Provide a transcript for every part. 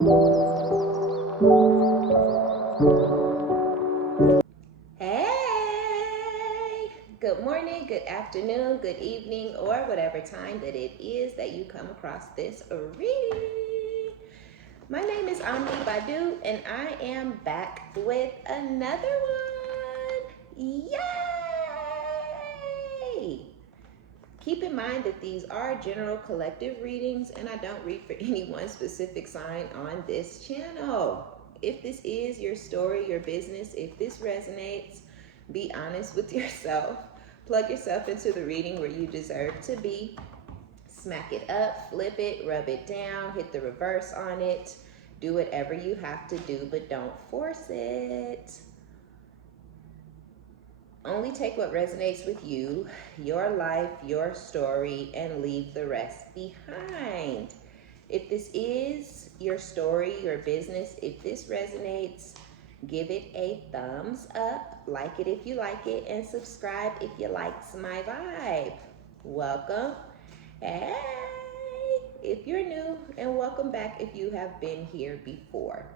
Hey, good morning, good afternoon, good evening, or whatever time that it is that you come across this reading. My name is OmniBadu, and I am back with another one. Yay! Keep in mind that these are general collective readings, and I don't read for any one specific sign on this channel. If this is your story, your business, if this resonates, be honest with yourself. Plug yourself into the reading where you deserve to be. Smack it up, flip it, rub it down, hit the reverse on it. Do whatever you have to do, but don't force it. Only take what resonates with you, your life, your story, and leave the rest behind. If this is your story, your business, if this resonates, give it a thumbs up, like it if you like it, and subscribe if you likes my vibe. Welcome. Hey, if you're new, and welcome back if you have been here before.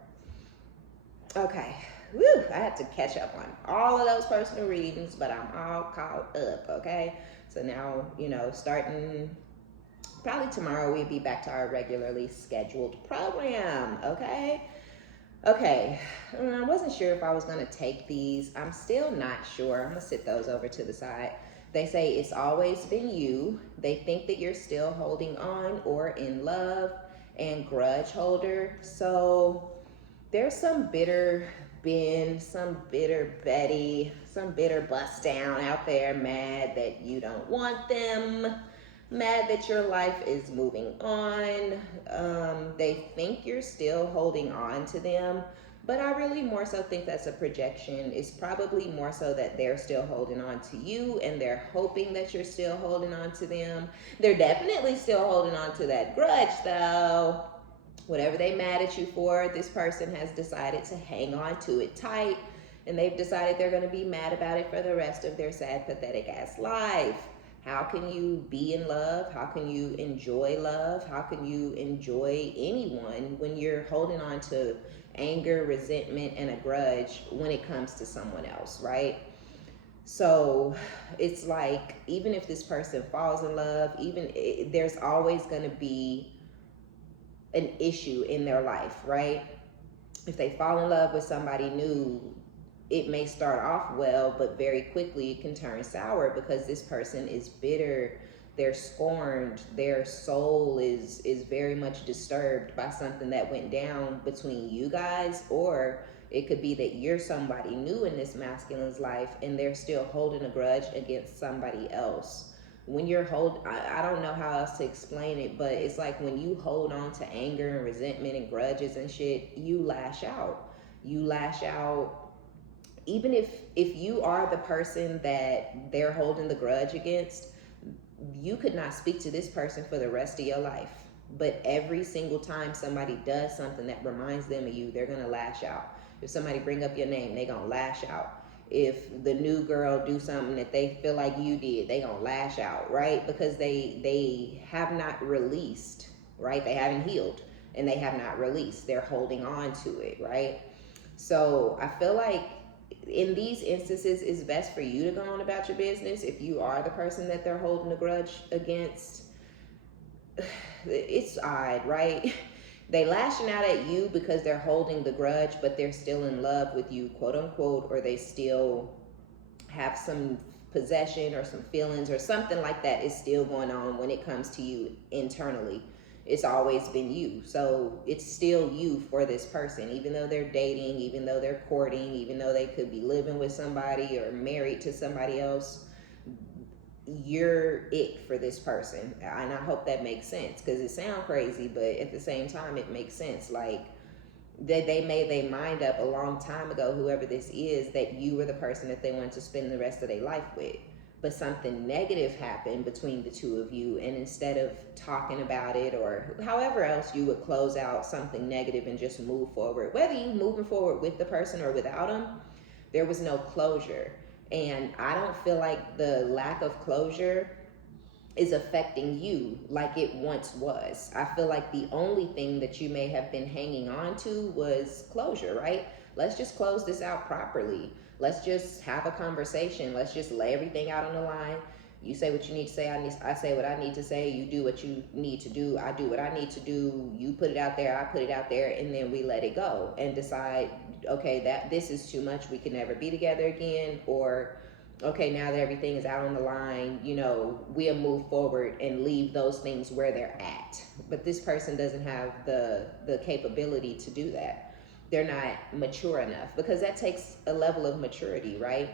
Okay, woo, I had to catch up on all of those personal readings, but I'm all caught up, okay? So now, starting probably tomorrow, we'll be back to our regularly scheduled program, okay? Okay, I wasn't sure if I was gonna take these. I'm still not sure. I'm gonna sit those over to the side. They say it's always been you. They think that you're still holding on or in love and grudge holder. So there's some bitter Ben, some bitter Betty, some bitter bust down out there, mad that you don't want them, mad that your life is moving on. They think you're still holding on to them, but I really more so think that's a projection. It's probably more so that they're still holding on to you and they're hoping that you're still holding on to them. They're definitely still holding on to that grudge though. Whatever they mad at you for, this person has decided to hang on to it tight, and they've decided they're going to be mad about it for the rest of their sad, pathetic ass life. How can you be in love? How can you enjoy love? How can you enjoy anyone when you're holding on to anger, resentment, and a grudge when it comes to someone else, right? So it's like, even if this person falls in love, there's always going to be an issue in their life, right? If they fall in love with somebody new, it may start off well, but very quickly it can turn sour because this person is bitter, they're scorned, their soul is very much disturbed by something that went down between you guys, or it could be that you're somebody new in this masculine's life and they're still holding a grudge against somebody else. When you're I don't know how else to explain it, but it's like when you hold on to anger and resentment and grudges and shit, you lash out. Even if you are the person that they're holding the grudge against, you could not speak to this person for the rest of your life, but every single time somebody does something that reminds them of you, they're gonna lash out. If somebody bring up your name, they gonna lash out. If the new girl do something that they feel like you did, they gonna lash out, right? Because they have not released, right? They haven't healed and they have not released. They're holding on to it, right? So I feel like in these instances, it's best for you to go on about your business. If you are the person that they're holding a grudge against, it's odd, right? They lashing out at you because they're holding the grudge, but they're still in love with you, quote unquote, or they still have some possession or some feelings or something like that is still going on when it comes to you internally. It's always been you. So it's still you for this person, even though they're dating, even though they're courting, even though they could be living with somebody or married to somebody else. You're it for this person. And I hope that makes sense, because it sounds crazy, but at the same time it makes sense. Like they made their mind up a long time ago, whoever this is, that you were the person that they wanted to spend the rest of their life with. But something negative happened between the two of you, and instead of talking about it or however else you would close out something negative and just move forward, whether you moving forward with the person or without them, there was no closure. And I don't feel like the lack of closure is affecting you like it once was. I feel like the only thing that you may have been hanging on to was closure, right? Let's just close this out properly. Let's just have a conversation. Let's just lay everything out on the line. You say what you need to say. I say what I need to say. You do what you need to do. I do what I need to do. You put it out there. I put it out there. And then we let it go and decide, okay, that this is too much. We can never be together again. Or, okay, now that everything is out on the line, you know, we'll move forward and leave those things where they're at. But this person doesn't have the capability to do that. They're not mature enough, because that takes a level of maturity, right?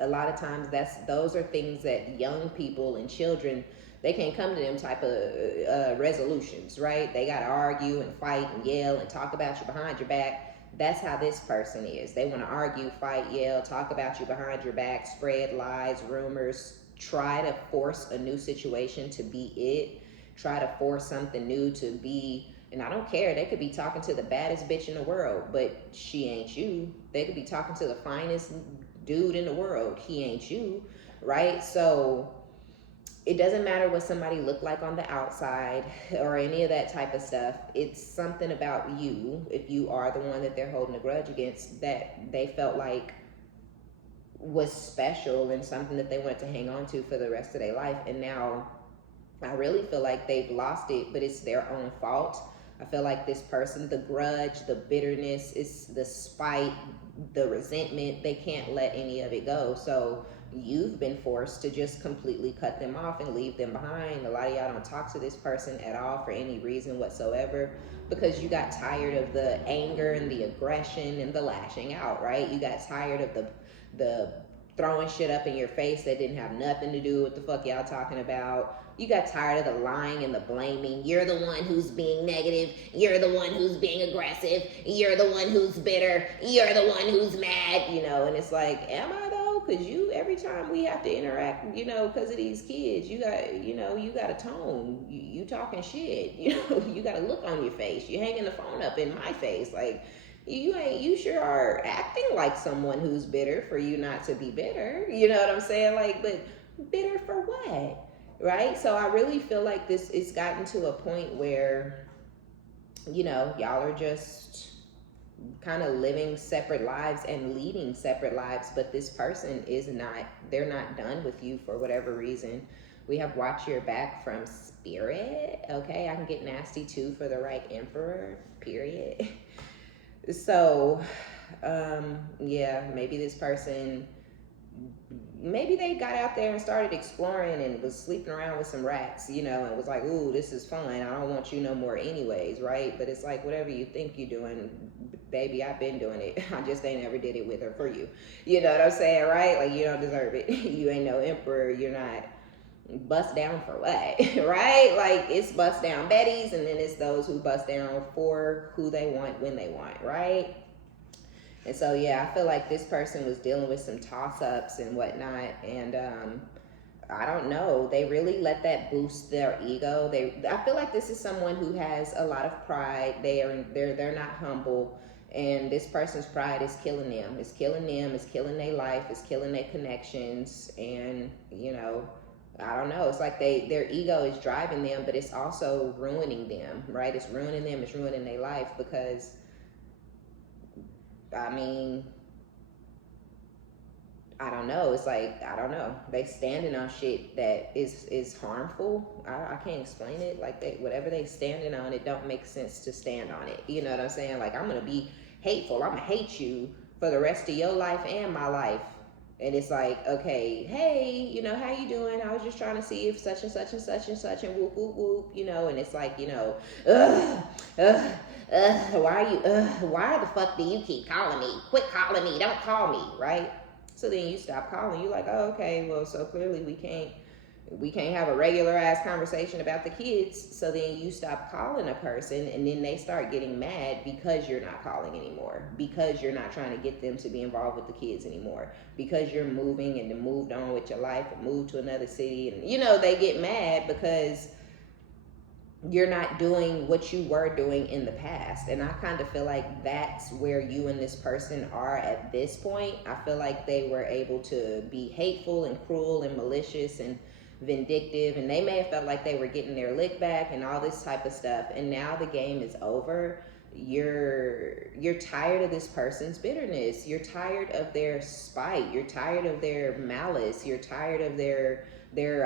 A lot of times those are things that young people and children, they can't come to them type of resolutions, right? They got to argue and fight and yell and talk about you behind your back. That's how this person is. They want to argue, fight, yell, talk about you behind your back, spread lies, rumors, try to force a new situation to be it, try to force something new to be. And I don't care. They could be talking to the baddest bitch in the world, but she ain't you. They could be talking to the finest dude in the world. He ain't you, right? So it doesn't matter what somebody looked like on the outside or any of that type of stuff. It's something about you, if you are the one that they're holding a grudge against, that they felt like was special and something that they wanted to hang on to for the rest of their life. And now I really feel like they've lost it, but it's their own fault. I feel like this person, the grudge, the bitterness, is the spite, the resentment, they can't let any of it go. So you've been forced to just completely cut them off and leave them behind. A lot of y'all don't talk to this person at all for any reason whatsoever, because you got tired of the anger and the aggression and the lashing out, right? You got tired of the throwing shit up in your face that didn't have nothing to do with the fuck y'all talking about. You got tired of the lying and the blaming. You're the one who's being negative. You're the one who's being aggressive. You're the one who's bitter. You're the one who's mad, you know. And it's like, am I though? Because you, every time we have to interact, you know, because of these kids, you got, you know, you got a tone. You talking shit. You know, you got a look on your face. You hanging the phone up in my face. Like, you sure are acting like someone who's bitter for you not to be bitter. You know what I'm saying? Like, but bitter for what? Right? So I really feel like it's gotten to a point where, you know, y'all are just kind of living separate lives and leading separate lives, but this person is not, they're not done with you for whatever reason. We have watch your back from spirit. Okay, I can get nasty too for the right emperor, period. So, yeah, maybe this person, maybe they got out there and started exploring and was sleeping around with some rats, you know, and was like, ooh, this is fun. I don't want you no more anyways, right? But it's like, whatever you think you're doing, baby, I've been doing it. I just ain't ever did it with her for you. You know what I'm saying, right? Like, you don't deserve it. You ain't no emperor. You're not. Bust down for what? Right? Like, it's bust down Betty's, and then it's those who bust down for who they want when they want, right? And so, yeah, I feel like this person was dealing with some toss-ups and whatnot, and I don't know, they really let that boost their ego. I feel like this is someone who has a lot of pride. They're not humble, and this person's pride is killing them. It's killing them. It's killing their life. It's killing their connections, and you know, I don't know. It's like their ego is driving them, but it's also ruining them, right? It's ruining them. It's ruining their life because, I mean, I don't know. It's like, I don't know. They standing on shit that is harmful. I can't explain it. Like, whatever they standing on, it don't make sense to stand on it. You know what I'm saying? Like, I'm going to be hateful. I'm going to hate you for the rest of your life and my life. And it's like, okay, hey, you know, how you doing? I was just trying to see if such and such and such and such and whoop, whoop, whoop, you know, and it's like, you know, why the fuck do you keep calling me? Quit calling me. Don't call me, right? So then you stop calling. You're like, oh, okay, well, so clearly we can't have a regular ass conversation about the kids. So then you stop calling a person, and then they start getting mad because you're not calling anymore, because you're not trying to get them to be involved with the kids anymore, because you're moving and moved on with your life and moved to another city. And, you know, they get mad because you're not doing what you were doing in the past. And I kind of feel like that's where you and this person are at this point. I feel like they were able to be hateful and cruel and malicious and vindictive, and they may have felt like they were getting their lick back and all this type of stuff, and now the game is over. You're tired of this person's bitterness. You're tired of their spite. You're tired of their malice. You're tired of their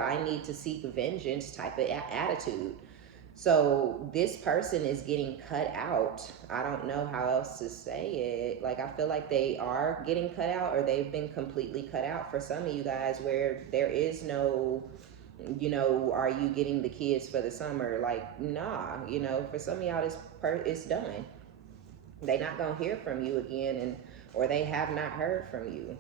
I need to seek vengeance type of attitude. So this person is getting cut out. I don't know how else to say it. Like, I feel like they are getting cut out, or they've been completely cut out for some of you guys, where there is no, are you getting the kids for the summer? Like, nah, for some of y'all, it's done. They not gonna hear from you again, or they have not heard from you.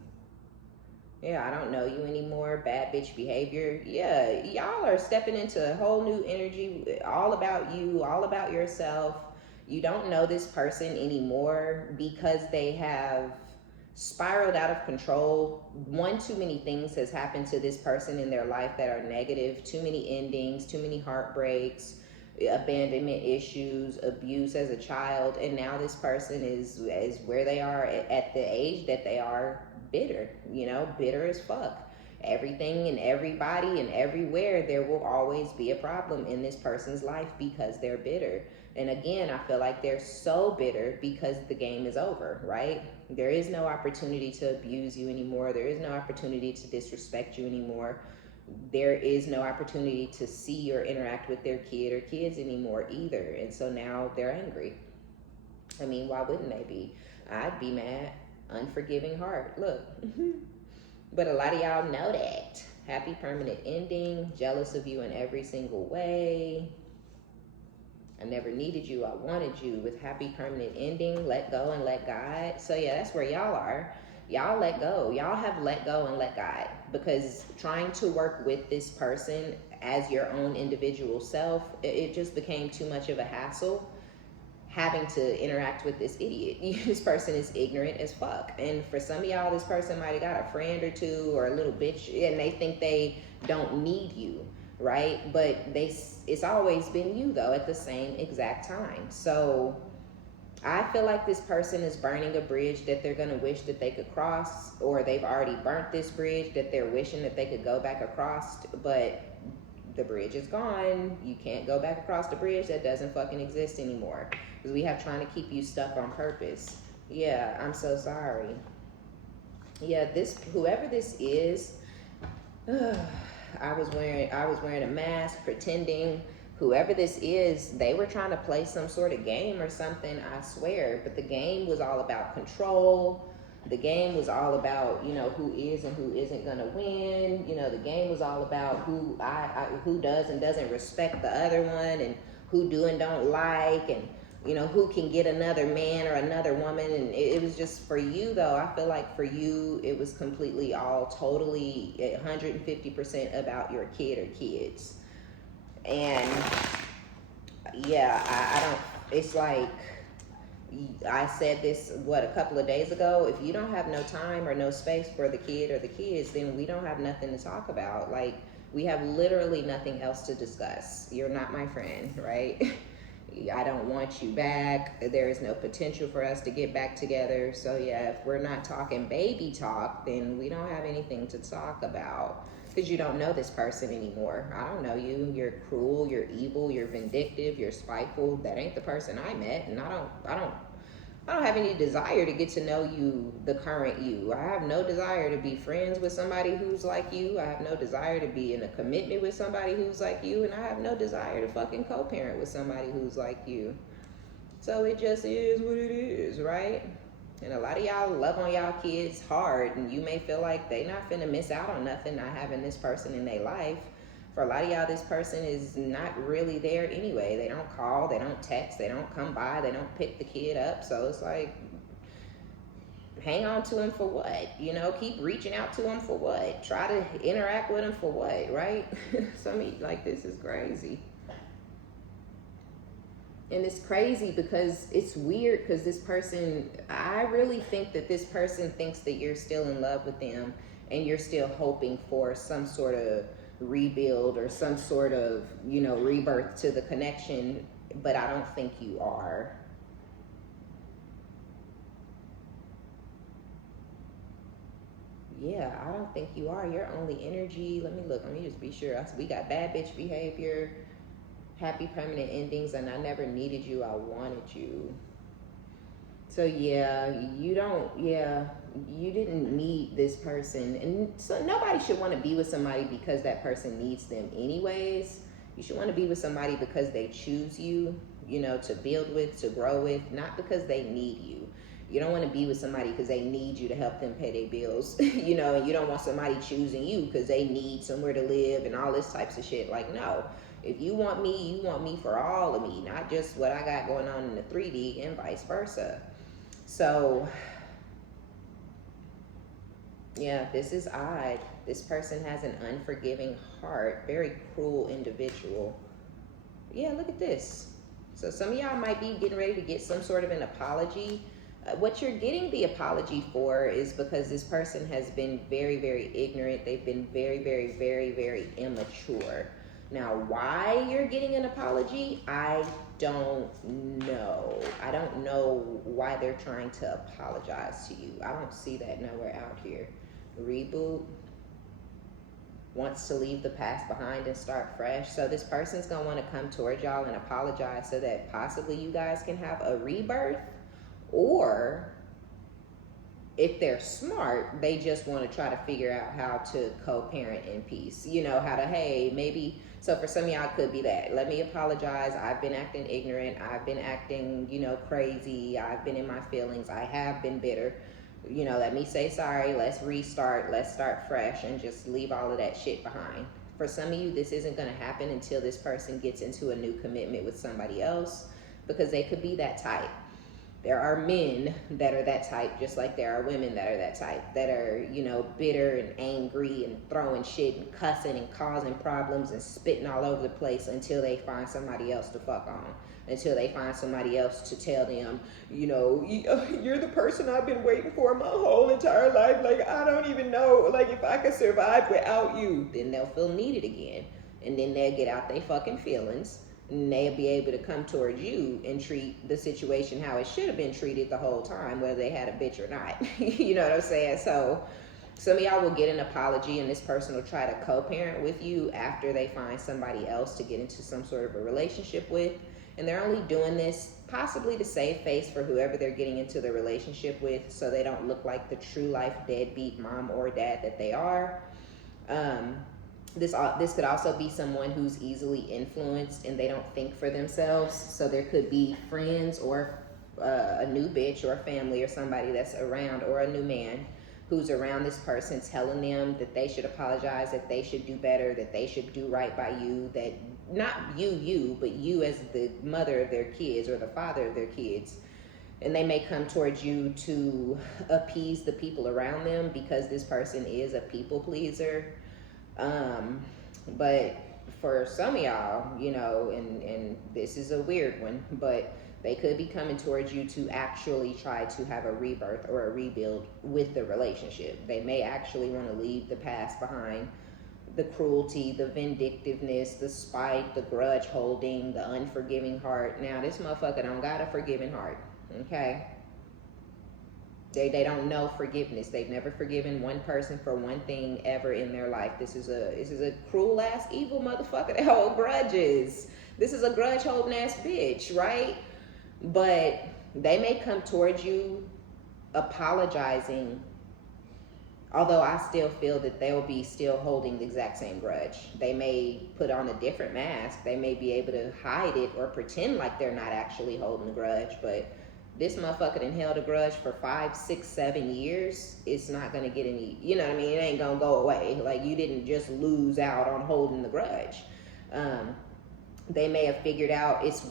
Yeah, I don't know you anymore. Bad bitch behavior. Yeah, y'all are stepping into a whole new energy, all about you, all about yourself. You don't know this person anymore because they have spiraled out of control. One too many things has happened to this person in their life that are negative. Too many endings, too many heartbreaks, abandonment issues, abuse as a child, and now this person is where they are at the age that they are, bitter, bitter as fuck. Everything and everybody and everywhere, there will always be a problem in this person's life because they're bitter. And again, I feel like they're so bitter because the game is over, right? There is no opportunity to abuse you anymore. There is no opportunity to disrespect you anymore. There is no opportunity to see or interact with their kid or kids anymore either. And so now they're angry. I mean, why wouldn't they be? I'd be mad. Unforgiving heart. Look. But a lot of y'all know that. Happy permanent ending. Jealous of you in every single way. I never needed you. I wanted you. With happy permanent ending. Let go and let God. So yeah, that's where y'all are. Y'all let go. Y'all have let go and let God. Because trying to work with this person as your own individual self, it just became too much of a hassle. Having to interact with this idiot. This person is ignorant as fuck. And for some of y'all, this person might have got a friend or two or a little bitch, and they think they don't need you, right? But it's always been you, though, at the same exact time. So I feel like this person is burning a bridge that they're going to wish that they could cross, or they've already burnt this bridge that they're wishing that they could go back across, but the bridge is gone. You can't go back across the bridge. That doesn't fucking exist anymore. Because we have trying to keep you stuck on purpose. Yeah, I'm so sorry. Yeah, whoever this is, I was wearing a mask, pretending. Whoever this is, they were trying to play some sort of game or something, I swear. But the game was all about control. The game was all about, who is and who isn't gonna win. The game was all about who does and doesn't respect the other one, and who do and don't like, and who can get another man or another woman. And it was just, for you though, I feel like for you, it was completely all totally 150% about your kid or kids. And yeah, I don't, it's like, I said this, a couple of days ago, if you don't have no time or no space for the kid or the kids, then we don't have nothing to talk about. Like, we have literally nothing else to discuss. You're not my friend, right? I don't want you back. There is no potential for us to get back together. So yeah, if we're not talking baby talk, then we don't have anything to talk about. Because you don't know this person anymore. I don't know you. You're cruel, you're evil, you're vindictive, you're spiteful. That ain't the person I met, and I don't have any desire to get to know you, the current you. I have no desire to be friends with somebody who's like you. I have no desire to be in a commitment with somebody who's like you, and I have no desire to fucking co-parent with somebody who's like you. So it just is what it is, right? And a lot of y'all love on y'all kids hard, and you may feel like they not finna miss out on nothing not having this person in their life. For a lot of y'all, this person is not really there anyway. They don't call, they don't text, they don't come by, they don't pick the kid up. So it's like, hang on to him for what? Keep reaching out to him for what? Try to interact with him for what, right? Like, this is crazy. And it's crazy because it's weird, because this person, I really think that this person thinks that you're still in love with them and you're still hoping for some sort of rebuild or some sort of, rebirth to the connection, but I don't think you are. Yeah, I don't think you are. Your only energy, let me look, let me just be sure. We got bad bitch behavior, happy permanent endings, and I never needed you, I wanted you. So yeah, you didn't need this person. And so nobody should want to be with somebody because that person needs them anyways. You should want to be with somebody because they choose you, to build with, to grow with, not because they need you. You don't want to be with somebody because they need you to help them pay their bills, and you don't want somebody choosing you because they need somewhere to live and all this types of shit. Like, no. If you want me for all of me, not just what I got going on in the 3D and vice versa. So, yeah, this is odd. This person has an unforgiving heart, very cruel individual. Yeah, look at this. So some of y'all might be getting ready to get some sort of an apology. What you're getting the apology for is because this person has been very, very ignorant. They've been very, very, very, very immature. Now, why you're getting an apology, I don't know. I don't know why they're trying to apologize to you. I don't see that nowhere out here. Reboot. Wants to leave the past behind and start fresh. So this person's going to want to come towards y'all and apologize so that possibly you guys can have a rebirth. Or if they're smart, they just want to try to figure out how to co-parent in peace. How to, hey, maybe, so for some of y'all, it could be that. Let me apologize. I've been acting ignorant. I've been acting, crazy. I've been in my feelings. I have been bitter. Let me say sorry. Let's restart. Let's start fresh and just leave all of that shit behind. For some of you, this isn't going to happen until this person gets into a new commitment with somebody else, because they could be that type. There are men that are that type, just like there are women that are that type, that are, bitter and angry and throwing shit and cussing and causing problems and spitting all over the place until they find somebody else to fuck on, until they find somebody else to tell them, you're the person I've been waiting for my whole entire life. Like, I don't even know, like, if I could survive without you. Then they'll feel needed again. And then they'll get out their fucking feelings. And they'll be able to come towards you and treat the situation how it should have been treated the whole time, whether they had a bitch or not. You know what I'm saying? So some of y'all will get an apology, and this person will try to co-parent with you after they find somebody else to get into some sort of a relationship with. And they're only doing this possibly to save face for whoever they're getting into the relationship with, so they don't look like the true life deadbeat mom or dad that they are. This could also be someone who's easily influenced and they don't think for themselves. So there could be friends or a new bitch or a family or somebody that's around, or a new man who's around this person telling them that they should apologize, that they should do better, that they should do right by you, that not you, but you as the mother of their kids or the father of their kids. And they may come towards you to appease the people around them because this person is a people pleaser. But for some of y'all, and this is a weird one, but they could be coming towards you to actually try to have a rebirth or a rebuild with the relationship. They may actually want to leave the past behind, the cruelty, the vindictiveness, the spite, the grudge holding, the unforgiving heart. Now, this motherfucker don't got a forgiving heart, okay? They don't know forgiveness. They've never forgiven one person for one thing ever in their life. This is a cruel ass evil motherfucker that hold grudges. This is a grudge holding ass bitch, right? But they may come towards you apologizing, although I still feel that they'll be still holding the exact same grudge. They may put on a different mask. They may be able to hide it or pretend like they're not actually holding the grudge, but this motherfucker done held a grudge for 5, 6, 7 years. It's not gonna get any, you know what I mean? It ain't gonna go away. Like, you didn't just lose out on holding the grudge. They may have figured out it's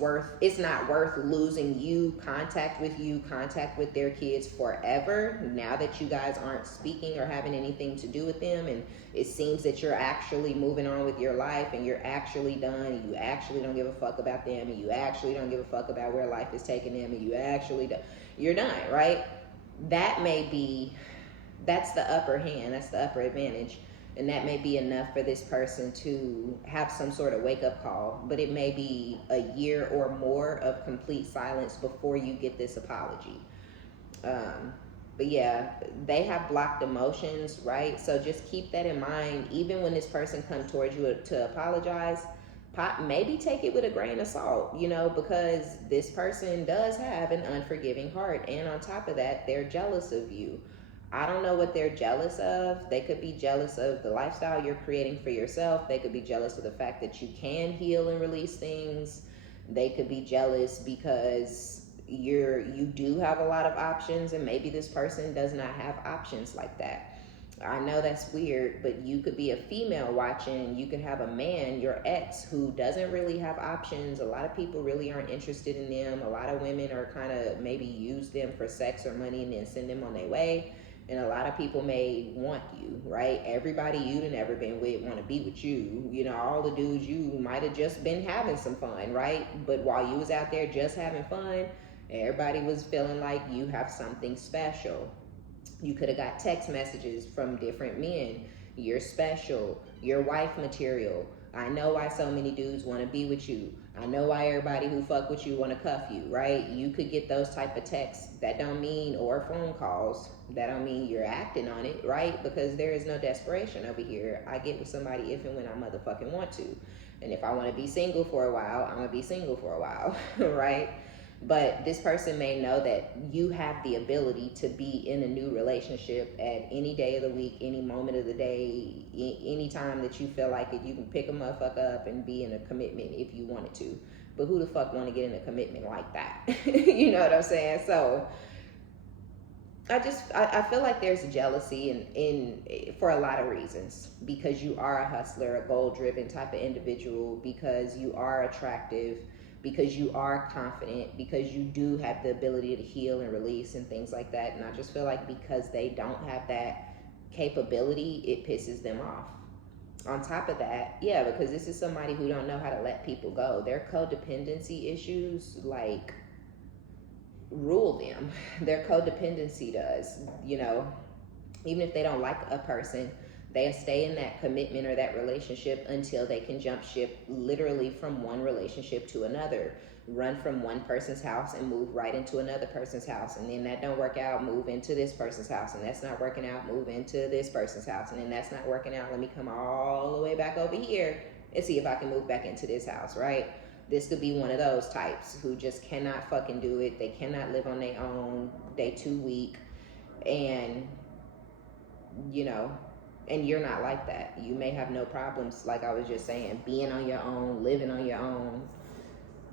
not worth losing you, contact with their kids forever, now that you guys aren't speaking or having anything to do with them, and it seems that you're actually moving on with your life, and you're actually done, and you actually don't give a fuck about them, and you actually don't give a fuck about where life is taking them, and you're done, right? That's the upper hand, that's the upper advantage. And that may be enough for this person to have some sort of wake-up call, but it may be a year or more of complete silence before you get this apology. But yeah, they have blocked emotions, right? So just keep that in mind. Even when this person comes towards you to apologize, maybe take it with a grain of salt, you know, because this person does have an unforgiving heart. And on top of that, they're jealous of you. I don't know what they're jealous of. They could be jealous of the lifestyle you're creating for yourself. They could be jealous of the fact that you can heal and release things. They could be jealous because you do have a lot of options, and maybe this person does not have options like that. I know that's weird, but you could be a female watching, you could have a man, your ex, who doesn't really have options. A lot of people really aren't interested in them. A lot of women are kind of maybe use them for sex or money and then send them on their way. And a lot of people may want you, right? Everybody you've ever been with want to be with you. You know, all the dudes you might have just been having some fun, right? But while you was out there just having fun, everybody was feeling like you have something special. You could have got text messages from different men. You're special. You're wife material. I know why so many dudes want to be with you. I know why everybody who fuck with you want to cuff you, right? You could get those type of texts. That don't mean, or phone calls, that don't mean you're acting on it, right? Because there is no desperation over here. I get with somebody if and when I motherfucking want to. And if I want to be single for a while, I'm going to be single for a while, right? But this person may know that you have the ability to be in a new relationship at any day of the week, any moment of the day, any time that you feel like it. You can pick a motherfucker up and be in a commitment if you wanted to. But who the fuck want to get in a commitment like that? You know what I'm saying? So I feel like there's jealousy in for a lot of reasons, because you are a hustler, a goal-driven type of individual, because you are attractive, because you are confident, because you do have the ability to heal and release and things like that. And I just feel like because they don't have that capability, it pisses them off. On top of that, yeah, because this is somebody who don't know how to let people go. Their codependency issues, like, rule them. Their codependency does, you know. Even if they don't like a person, they stay in that commitment or that relationship until they can jump ship, literally from one relationship to another. Run from one person's house and move right into another person's house. And then that don't work out, move into this person's house. And that's not working out, move into this person's house. And then that's not working out, let me come all the way back over here and see if I can move back into this house, right? This could be one of those types who just cannot fucking do it. They cannot live on their own. They too weak. And, you know, and you're not like that. You may have no problems, like I was just saying, being on your own, living on your own.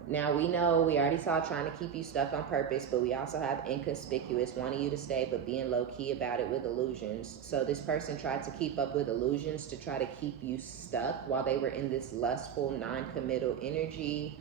Now, we know, we already saw trying to keep you stuck on purpose, but we also have inconspicuous, wanting you to stay, but being low-key about it with illusions. So this person tried to keep up with illusions to try to keep you stuck while they were in this lustful, non-committal energy,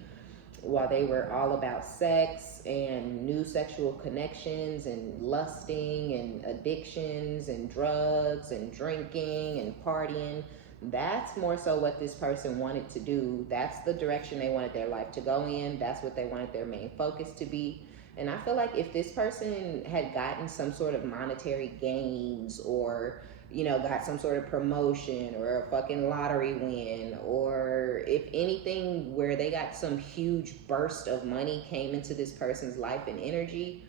while they were all about sex and new sexual connections and lusting and addictions and drugs and drinking and partying. That's more so what this person wanted to do. That's the direction they wanted their life to go in. That's what they wanted their main focus to be. And I feel like if this person had gotten some sort of monetary gains, or, you know, got some sort of promotion or a fucking lottery win, or if anything where they got some huge burst of money came into this person's life and energy,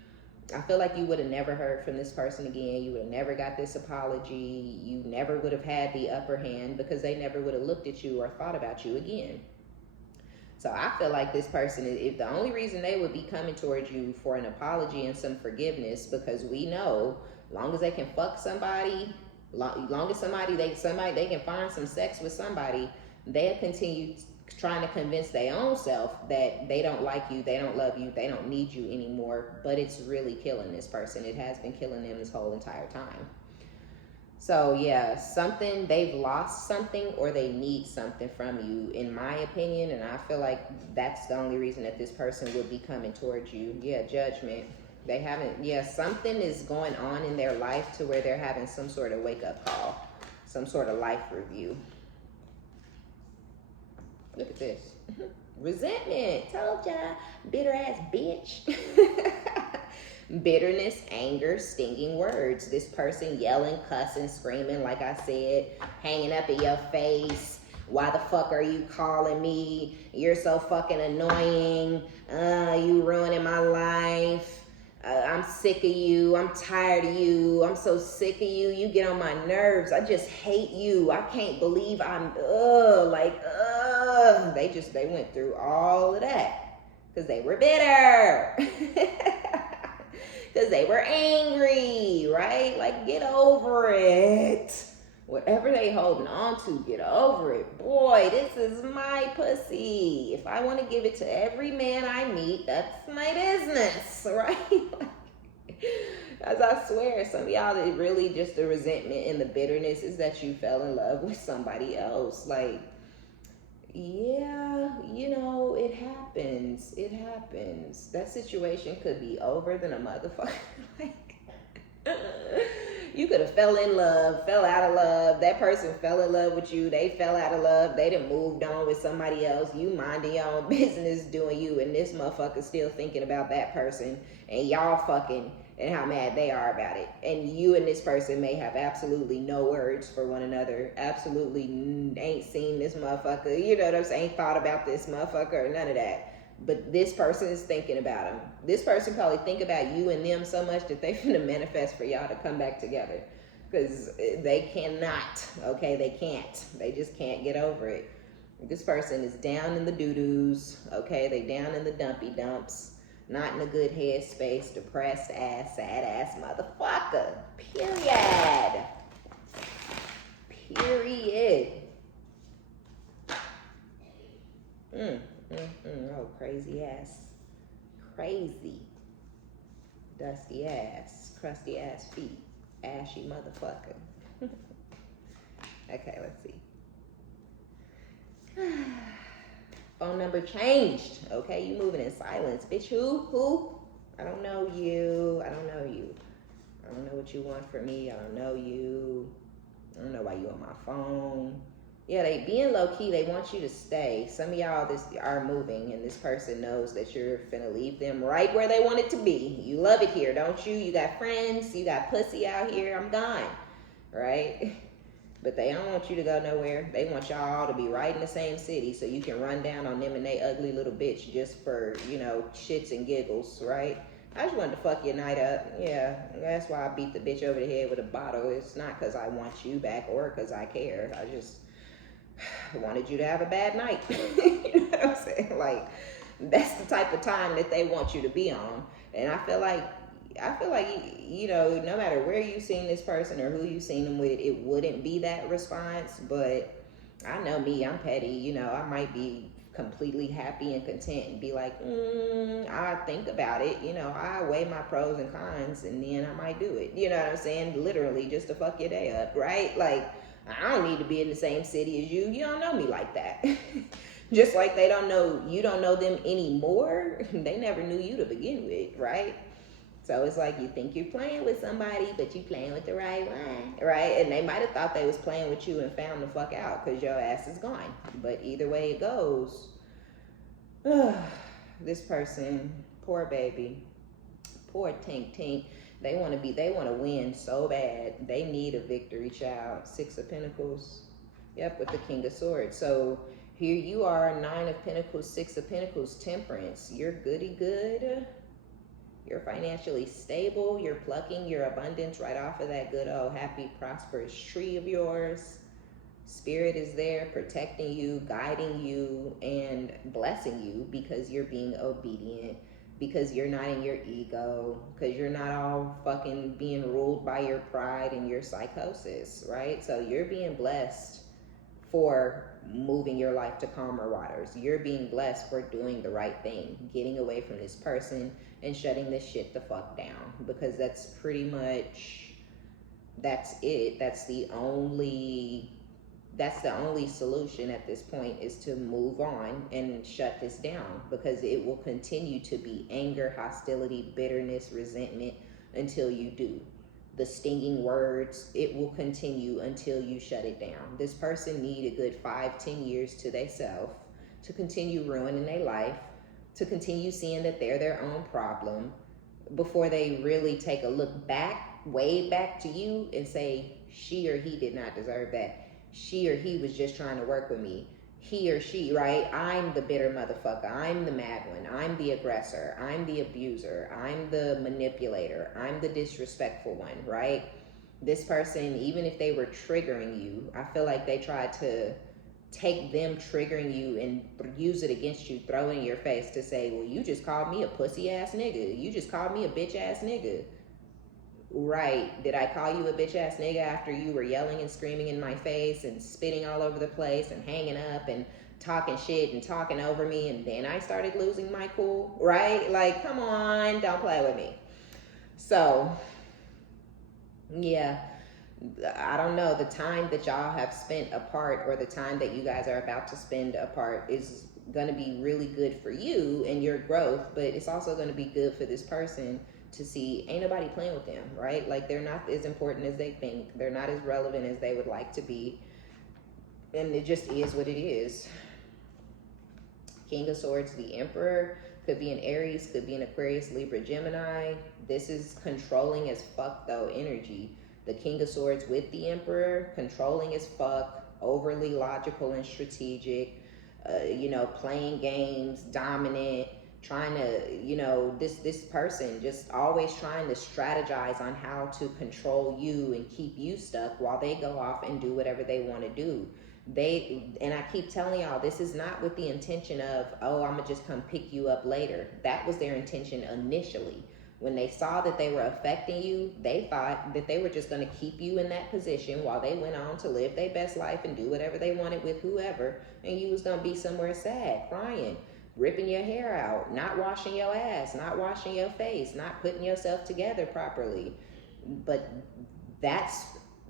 I feel like you would have never heard from this person again. You would have never got this apology. You never would have had the upper hand, because they never would have looked at you or thought about you again. So I feel like this person, if the only reason they would be coming towards you for an apology and some forgiveness, because we know, long as they can fuck somebody, long as they can find some sex with somebody, they'll continue trying to convince their own self that they don't like you, they don't love you, they don't need you anymore. But it's really killing this person. It has been killing them this whole entire time. So yeah, they've lost something, or they need something from you, in my opinion. And I feel like that's the only reason that this person would be coming towards you. Yeah, judgment. They haven't, something is going on in their life to where they're having some sort of wake-up call, some sort of life review. Look at this. Resentment. Told ya. Bitter ass bitch. Bitterness, anger, stinging words. This person yelling, cussing, screaming, like I said, hanging up in your face. Why the fuck are you calling me? You're so fucking annoying. You ruining my life. I'm sick of you. I'm tired of you. I'm so sick of you. You get on my nerves. I just hate you. I can't believe they went through all of that because they were bitter. Because they were angry, right? Like, get over it. Whatever they holding on to, get over it. Boy, this is my pussy. If I want to give it to every man I meet, that's my business, right? As I swear, some of y'all, it really just the resentment and the bitterness is that you fell in love with somebody else. Like, yeah, it happens. It happens. That situation could be over than a motherfucker. Like, you could have fell in love, fell out of love. That person fell in love with you. They fell out of love. They done moved on with somebody else. You minding your own business doing you. And this motherfucker still thinking about that person. And y'all fucking and how mad they are about it. And you and this person may have absolutely no words for one another. Absolutely ain't seen this motherfucker. You know what I'm saying? Ain't thought about this motherfucker or none of that. But this person is thinking about him. This person probably think about you and them so much that they finna manifest for y'all to come back together. Because they cannot, okay? They can't. They just can't get over it. This person is down in the doo-doos, okay? They down in the dumpy dumps. Not in a good headspace, depressed ass, sad ass motherfucker. Period. Period. Oh, crazy ass. Crazy. Dusty ass. Crusty ass feet. Ashy motherfucker. Okay, let's see. Phone number changed. Okay, you moving in silence. Bitch, who? I don't know you. I don't know you. I don't know what you want from me. I don't know you. I don't know why you on my phone. Yeah, they being low key, they want you to stay. Some of y'all are moving and this person knows that you're finna leave them right where they want it to be. You love it here, don't you? You got friends, you got pussy out here, I'm gone. Right? But they don't want you to go nowhere. They want y'all to be right in the same city so you can run down on them and they ugly little bitch just for, shits and giggles, right? I just wanted to fuck your night up. Yeah, that's why I beat the bitch over the head with a bottle. It's not because I want you back or because I care. I just wanted you to have a bad night. You know what I'm saying? Like, that's the type of time that they want you to be on. And I feel like, no matter where you seen this person or who you seen them with, it wouldn't be that response. But I know me, I'm petty. I might be completely happy and content and be like, I think about it. I weigh my pros and cons and then I might do it. You know what I'm saying? Literally just to fuck your day up, right? Like, I don't need to be in the same city as you. You don't know me like that. Just like you don't know them anymore. They never knew you to begin with, right? So it's like you think you're playing with somebody, but you playing with the right one, right? And they might have thought they was playing with you and found the fuck out because your ass is gone. But either way it goes, this person, poor baby, poor Tink. They want to win so bad. They need a victory, child. 6 of Pentacles. Yep, with the King of Swords. So here you are, 9 of Pentacles, 6 of Pentacles, Temperance. You're goody good. You're financially stable. You're plucking your abundance right off of that good old happy, prosperous tree of yours. Spirit is there protecting you, guiding you, and blessing you because you're being obedient, because you're not in your ego, because you're not all fucking being ruled by your pride and your psychosis, right? So you're being blessed for moving your life to calmer waters. You're being blessed for doing the right thing, getting away from this person and shutting this shit the fuck down, because that's pretty much, that's it. That's the only solution at this point, is to move on and shut this down, because it will continue to be anger, hostility, bitterness, resentment until you do. The stinging words, it will continue until you shut it down. This person need a good 5-10 years to themselves to continue ruining their life, to continue seeing that they're their own problem, before they really take a look back, way back to you and say, she or he did not deserve that. She or he was just trying to work with me. he or she, right? I'm the bitter motherfucker. I'm the mad one. I'm the aggressor. I'm the abuser. I'm the manipulator. I'm the disrespectful one, right? This person, even if they were triggering you, I feel like they tried to take them triggering you and use it against you, throw it in your face to say, well, you just called me a pussy ass nigga. You just called me a bitch ass nigga. Right. Did I call you a bitch ass nigga after you were yelling and screaming in my face and spitting all over the place and hanging up and talking shit and talking over me, and then I started losing my cool? Right? Like, come on, don't play with me. So, yeah, I don't know. The time that y'all have spent apart, or the time that you guys are about to spend apart, is going to be really good for you and your growth, but it's also going to be good for this person to see ain't nobody playing with them, right? Like, they're not as important as they think. They're not as relevant as they would like to be. And it just is what it is. King of Swords, the Emperor, could be an Aries, could be an Aquarius, Libra, Gemini. This is controlling as fuck though energy. The King of Swords with the Emperor, controlling as fuck, overly logical and strategic, playing games, dominant, trying to, this person just always trying to strategize on how to control you and keep you stuck while they go off and do whatever they want to do. And I keep telling y'all, this is not with the intention of, oh, I'm gonna just come pick you up later. That was their intention initially. When they saw that they were affecting you, they thought that they were just going to keep you in that position while they went on to live their best life and do whatever they wanted with whoever. And you was going to be somewhere sad, crying, ripping your hair out, not washing your ass, not washing your face, not putting yourself together properly. But that's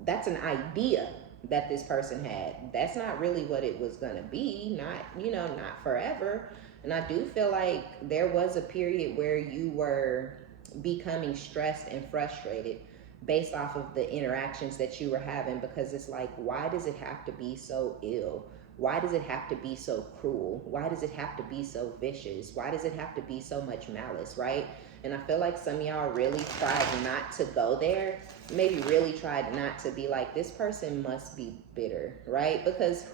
an idea that this person had. That's not really what it was going to be. Not forever. And I do feel like there was a period where you were becoming stressed and frustrated based off of the interactions that you were having, because it's like, why does it have to be so ill? Why does it have to be so cruel? Why does it have to be so vicious? Why does it have to be so much malice, right? And I feel like some of y'all really tried not to go there. Maybe really tried not to be like, this person must be bitter, right? Because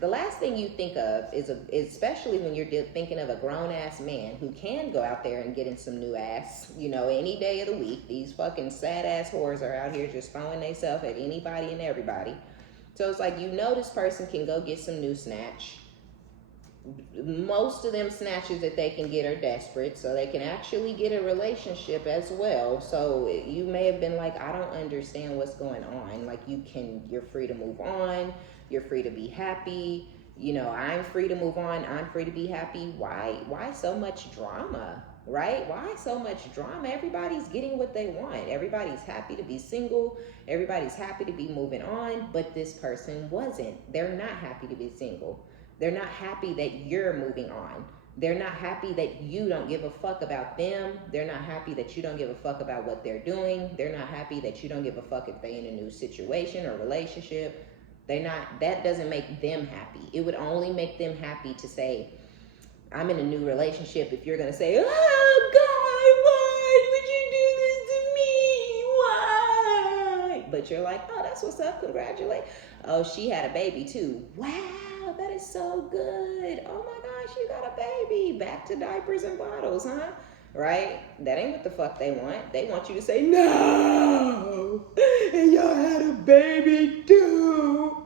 the last thing you think of is, especially when you're thinking of a grown-ass man who can go out there and get in some new ass, any day of the week. These fucking sad-ass whores are out here just throwing themselves at anybody and everybody. So it's like, this person can go get some new snatch. Most of them snatches that they can get are desperate, so they can actually get a relationship as well. So you may have been like, I don't understand what's going on. Like, you're free to move on. You're free to be happy. I'm free to move on. I'm free to be happy. Why so much drama, right? Why so much drama? Everybody's getting what they want. Everybody's happy to be single. Everybody's happy to be moving on, but this person wasn't. They're not happy to be single. They're not happy that you're moving on. They're not happy that you don't give a fuck about them. They're not happy that you don't give a fuck about what they're doing. They're not happy that you don't give a fuck if they're in a new situation or relationship. That doesn't make them happy. It would only make them happy to say, I'm in a new relationship, if you're going to say, oh God, why would you do this to me? Why? But you're like, oh, that's what's up, congratulate. Oh, she had a baby too. Wow, that is so good. Oh my gosh, you got a baby. Back to diapers and bottles, huh? Right? That ain't what the fuck they want. They want you to say, no, and y'all had a baby too.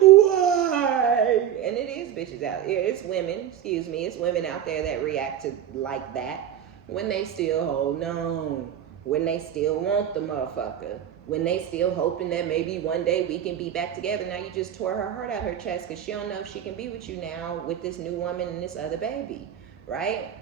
Why? And it is bitches out there. It's women, it's women out there that react to like that when they still hold on, when they still want the motherfucker, when they still hoping that maybe one day we can be back together. Now you just tore her heart out her chest because she don't know if she can be with you now with this new woman and this other baby, right?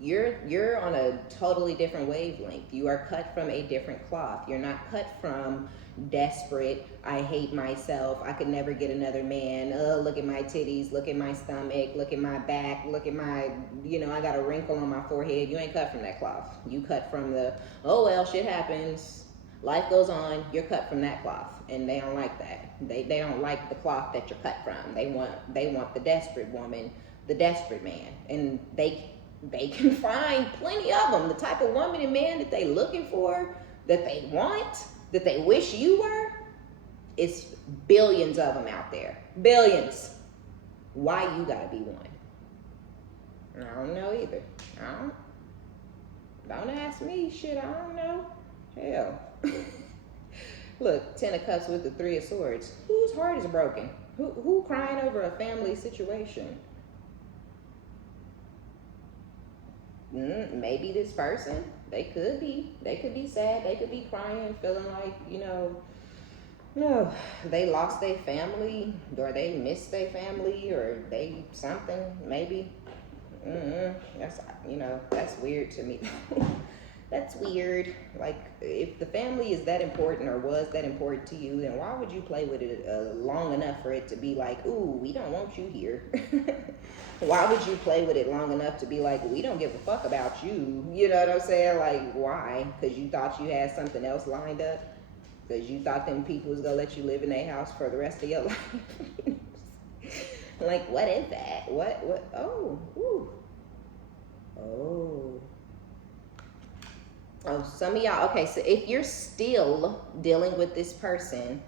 You're on a totally different wavelength. You are cut from a different cloth. You're not cut from desperate, I hate myself, I could never get another man, look at my titties, look at my stomach, look at my back, look at my, I got a wrinkle on my forehead. You ain't cut from that cloth. You cut from the, oh well, shit happens, life goes on. You're cut from that cloth, and they don't like that. They don't like the cloth that you're cut from. They want the desperate woman, the desperate man, and they can find plenty of them. The type of woman and man that they looking for, that they want, that they wish you were, It's billions of them out there. Billions. Why you gotta be one? I don't know either. Don't ask me. Shit, I don't know. Hell. Look, 10 of Cups with the 3 of Swords. Whose heart is broken? Who crying over a family situation? Maybe this person. They could be sad. They could be crying, feeling like, no, they lost their family, or they missed their family, or they something, maybe. That's weird to me. That's weird. Like, if the family is that important or was that important to you, then why would you play with it long enough for it to be like, ooh, we don't want you here? Why would you play with it long enough to be like, we don't give a fuck about you? You know what I'm saying? Like, why? Because you thought you had something else lined up? Because you thought them people was going to let you live in their house for the rest of your life? Like, what is that? What? Oh, ooh. Oh, some of y'all, okay, so if you're still dealing with this person,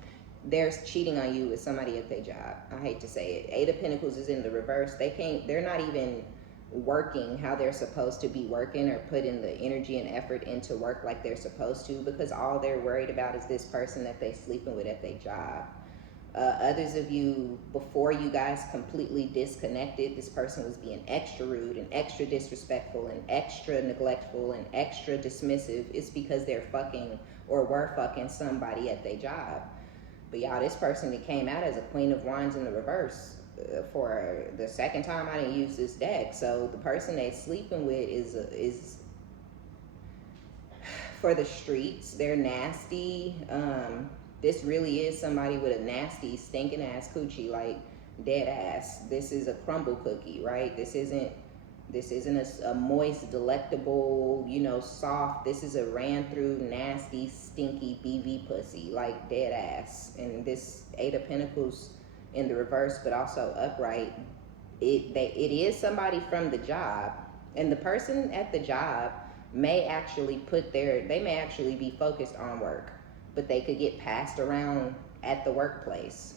they're cheating on you with somebody at their job. I hate to say it. 8 of Pentacles is in the reverse. They're not even working how they're supposed to be working, or putting the energy and effort into work like they're supposed to, because all they're worried about is this person that they're sleeping with at their job. Others of you, before you guys completely disconnected, this person was being extra rude and extra disrespectful and extra neglectful and extra dismissive. It's because they're fucking or were fucking somebody at their job. But y'all, this person that came out as a Queen of Wands in the reverse, for the second time I didn't use this deck. So the person they're sleeping with is for the streets. They're nasty. This really is somebody with a nasty, stinking ass coochie, like dead ass. This is a crumble cookie, right? This isn't a moist, delectable, soft. This is a ran through, nasty, stinky BV pussy, like dead ass. And this 8 of Pentacles in the reverse, but also upright, it is somebody from the job, and the person at the job may actually be focused on work, but they could get passed around at the workplace.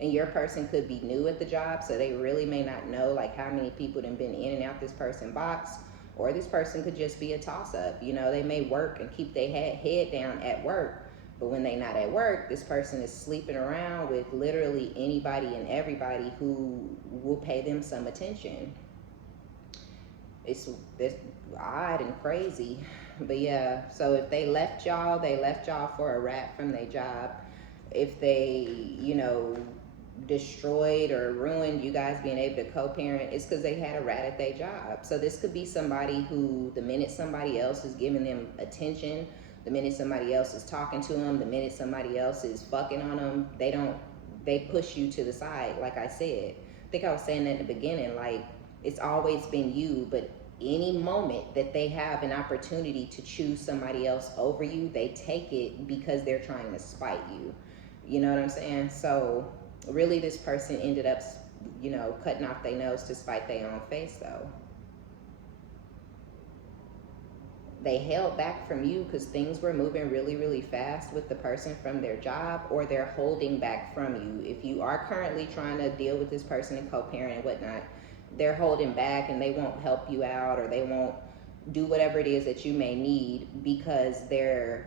And your person could be new at the job, so they really may not know like how many people have been in and out this person's box, or this person could just be a toss-up. They may work and keep their head down at work, but when they're not at work, this person is sleeping around with literally anybody and everybody who will pay them some attention. It's odd and crazy. But yeah, so if they left y'all for a rat from their job. If they, destroyed or ruined you guys being able to co-parent, it's because they had a rat at their job. So this could be somebody who, the minute somebody else is giving them attention, the minute somebody else is talking to them, the minute somebody else is fucking on them, they push you to the side. Like I said, I think I was saying that in the beginning, like, it's always been you, but any moment that they have an opportunity to choose somebody else over you, they take it because they're trying to spite you. You know what I'm saying? So really this person ended up, cutting off their nose to spite their own face though. They held back from you because things were moving really, really fast with the person from their job, or they're holding back from you. If you are currently trying to deal with this person and co-parent and whatnot, they're holding back and they won't help you out, or they won't do whatever it is that you may need because they're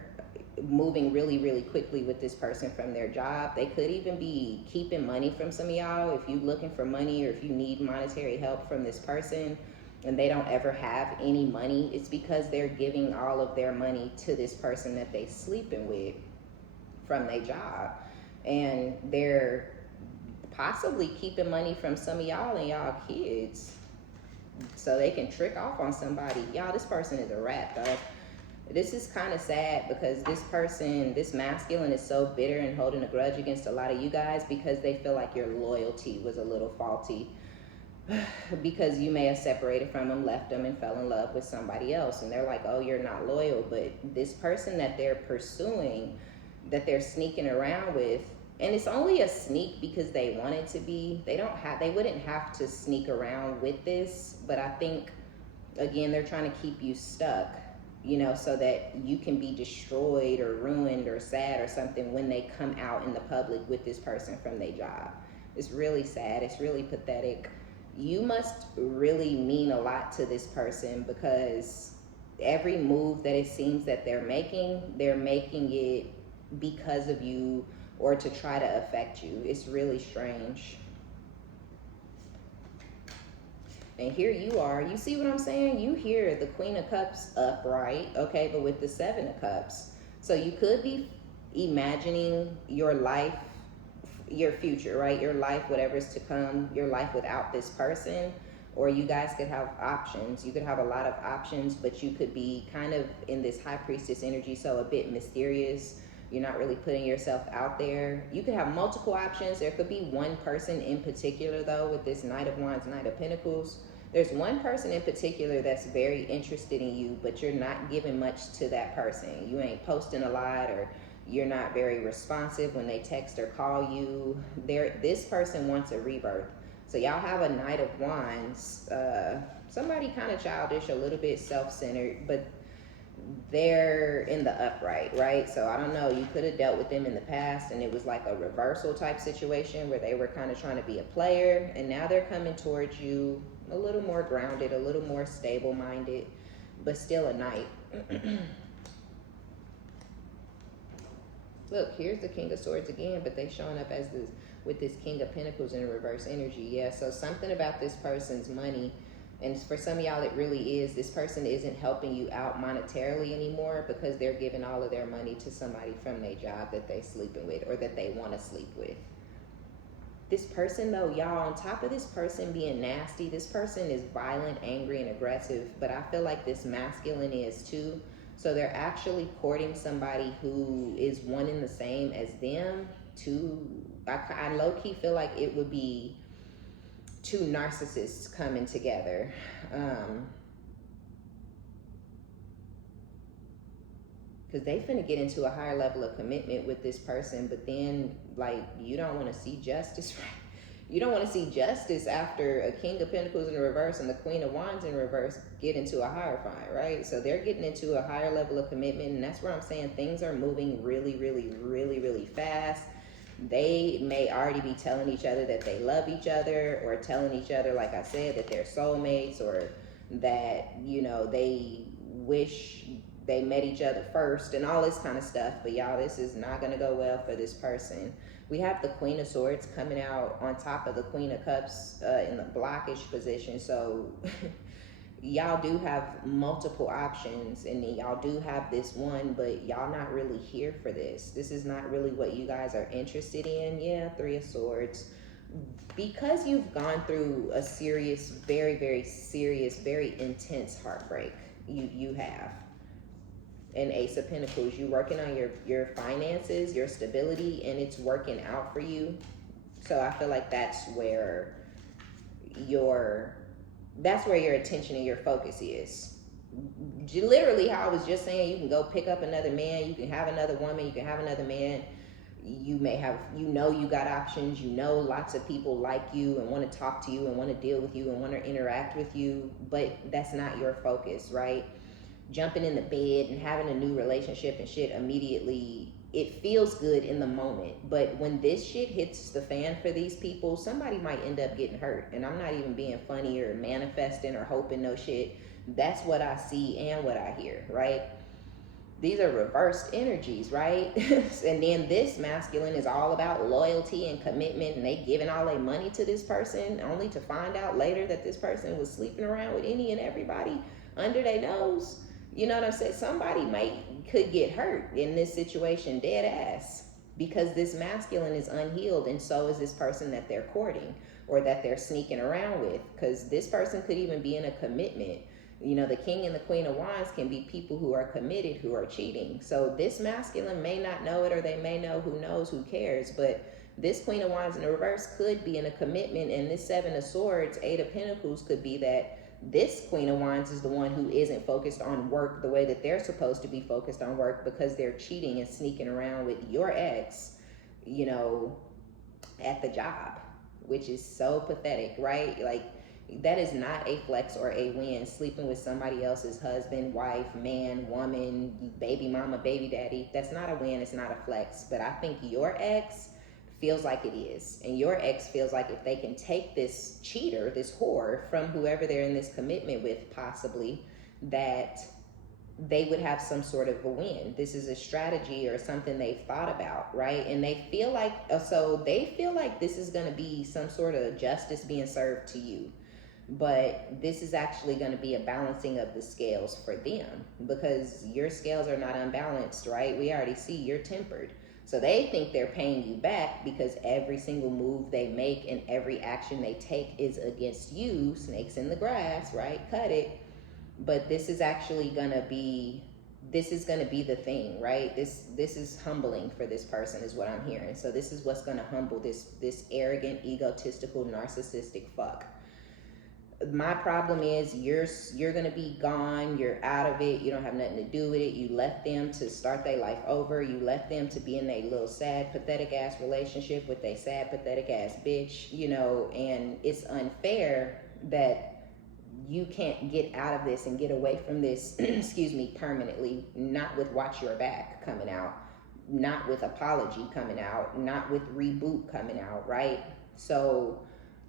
moving really, really quickly with this person from their job. They could even be keeping money from some of y'all. If you're looking for money or if you need monetary help from this person and they don't ever have any money, it's because they're giving all of their money to this person that they sleeping with from their job. And they're possibly keeping money from some of y'all and y'all kids so they can trick off on somebody. Y'all, this person is a rat though. This is kind of sad because this person, this masculine, is so bitter and holding a grudge against a lot of you guys because they feel like your loyalty was a little faulty because you may have separated from them, left them, and fell in love with somebody else. And they're like, oh, you're not loyal. But this person that they're pursuing, that they're sneaking around with, and it's only a sneak because they want it to be. They wouldn't have to sneak around with this, but I think, again, they're trying to keep you stuck. you know, so that you can be destroyed or ruined or sad or something when they come out in the public with this person from their job. It's really sad. It's really pathetic. You must really mean a lot to this person, because every move that it seems that they're making it because of you or to try to affect you. It's really strange. And here you are. You see what I'm saying? You hear the Queen of Cups upright, okay, but with the Seven of Cups. So you could be imagining your life, your future, right? Your life, whatever's to come, your life without this person. Or you guys could have options. You could have a lot of options, but you could be kind of in this High Priestess energy, so a bit mysterious. You're not really putting yourself out there. You could have multiple options. There could be one person in particular, though, with this Knight of Wands, Knight of Pentacles. There's one person in particular that's very interested in you, but you're not giving much to that person. You ain't posting a lot, or you're not very responsive when they text or call you. This person wants a rebirth. So y'all have a Knight of Wands, somebody kind of childish, a little bit self-centered, but they're in the upright, right? So I don't know, you could have dealt with them in the past and it was like a reversal type situation where they were kind of trying to be a player, and now they're coming towards you a little more grounded, a little more stable-minded, but still a Knight. Look, here's the King of Swords again, but they showing up as this with this King of Pentacles in reverse energy. Yeah, so something about this person's money, and for some of y'all it really is, this person isn't helping you out monetarily anymore because they're giving all of their money to somebody from their job that they sleeping with or that they want to sleep with. This person though, y'all, on top of this person being nasty, this person is violent, angry, and aggressive, but I feel like this masculine is too. So they're actually courting somebody who is one and the same as them. I low-key feel like it would be two narcissists coming together. Because they finna get into a higher level of commitment with this person, but then, like, you don't want to see justice, right? You don't want to see justice after a King of Pentacles in reverse and the Queen of Wands in reverse get into a higher fight, right? So they're getting into a higher level of commitment, and that's where I'm saying things are moving really, really, really, really fast. They may already be telling each other that they love each other, or telling each other, like I said, that they're soulmates, or that, you know, they wish they met each other first and all this kind of stuff. But y'all, this is not going to go well for this person. We have the Queen of Swords coming out on top of the Queen of Cups in the blockish position. So y'all do have multiple options, and y'all do have this one, but y'all not really here for this. This is not really what you guys are interested in. Yeah, Three of Swords. Because you've gone through a serious, very, very serious, very intense heartbreak. You have. And Ace of Pentacles, you working on your finances, your stability, and it's working out for you. So I feel like that's where your attention and your focus is. Literally, how I was just saying, you can go pick up another man, you can have another woman, you can have another man. You may have, you got options, lots of people like you and want to talk to you and want to deal with you and want to interact with you, but that's not your focus, right? Jumping in the bed and having a new relationship and shit immediately, it feels good in the moment, but when this shit hits the fan for these people, somebody might end up getting hurt. And I'm not even being funny or manifesting or hoping no shit. That's what I see and what I hear, right? These are reversed energies, right? And then this masculine is all about loyalty and commitment, and they giving all their money to this person only to find out later that this person was sleeping around with any and everybody under their nose. You know what I'm saying? Somebody could get hurt in this situation, dead ass, because this masculine is unhealed, and so is this person that they're courting or that they're sneaking around with, because this person could even be in a commitment. You know, the King and the Queen of Wands can be people who are committed, who are cheating. So this masculine may not know it, or they may know, who knows, who cares, but this Queen of Wands in the reverse could be in a commitment, and this Seven of Swords, Eight of Pentacles, could be that this Queen of Wands is the one who isn't focused on work the way that they're supposed to be focused on work, because they're cheating and sneaking around with your ex, you know, at the job, which is so pathetic, right? Like, That is not a flex or a win. Sleeping with somebody else's husband, wife, man, woman, baby mama, baby daddy, that's not a win, it's not a flex. But I think your ex feels like it is. And your ex feels like if they can take this cheater, this whore, from whoever they're in this commitment with, possibly, that they would have some sort of a win. This is a strategy or something they've thought about, right? And they feel like, they feel like this is going to be some sort of justice being served to you. But this is actually going to be a balancing of the scales for them, because your scales are not unbalanced, right? We already see you're tempered. So they think they're paying you back because every single move they make and every action they take is against you. Snakes in the grass, right? Cut it. But this is actually gonna be the thing, right? This is humbling for this person, is what I'm hearing. So this is what's gonna humble this arrogant, egotistical, narcissistic fuck. My problem is you're gonna be gone, you're out of it, you don't have nothing to do with it. You left them to start their life over. You left them to be in a little sad, pathetic ass relationship with a sad, pathetic ass bitch, and it's unfair that you can't get out of this and get away from this, excuse me, permanently, not with watch your back coming out, not with apology coming out, not with reboot coming out, right? So